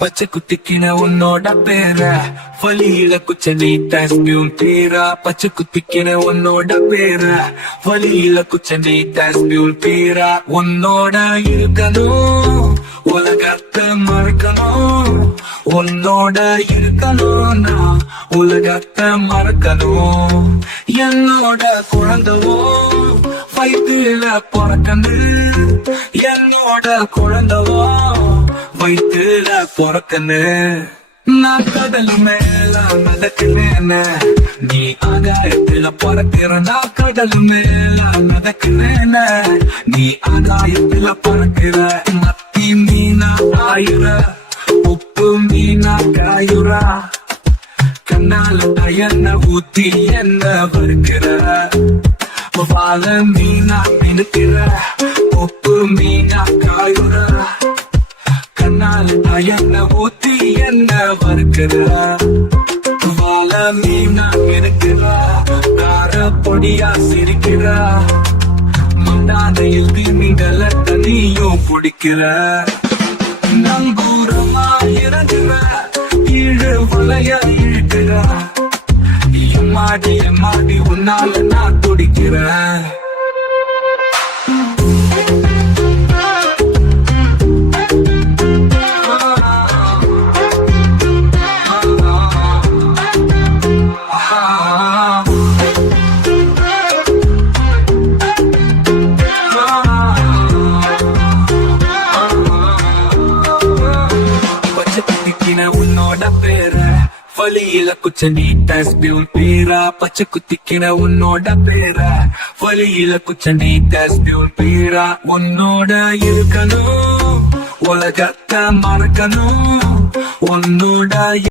பச்சை குத்திக்கின உன்னோட பேர வழியில குச்சடி டாஸ்பியூன் பேரா பச்சை குத்திக்கின உன்னோட பேர வழியில குச்சடி டாஸ்பியூன் பேரா உன்னோட இருக்கணும் உலகத்தை மறக்கணும் உன்னோட இருக்கணும்னா உலகத்தை மறக்கணும் என்னோட குழந்தவோ வயிற்றுல பிறக்கணும் என்னோட குழந்தவோ வயிற்றுல பிறக்கணும் நான் கடல் மேல மிதக்குனேன்னு நீ ஆகாயத்துல பிறக்கிற நான் கடல் மேல மிதக்குனேன்னு நீ ஆகாயத்துல பிறக்கிற மத்தி மீனா ஆயுற உப்பு மீனா காயுறா கண்ணால என்ன ஊத்தி என்ன வறுக்கிற வாழ மீனா மினுக்கிற உப்பு மீனா காயுற கண்ணால என்ன ஊத்தி என்ன வறுக்கிற வாழ மீனா மினுக்கிற கார பொடியா சிரிக்கிற மண்டாதையில் மீன்கள தனியும் பிடிக்கிற நங்கூரமா இறங்குற கீழே வளைய இழுக்கிற எம்மாடி உன்னால நான் துடிக்கிறேன் உன்னோட பேர வழியில குச்சடி டாஸ்பியூன் பேரா பச்சை குத்திக்கின உன்னோட பேர வழியில குச்சடி டாஸ்பியூன் பேரா உன்னோட இருக்கணும் உலகத்தை மறக்கணும் உன்னோட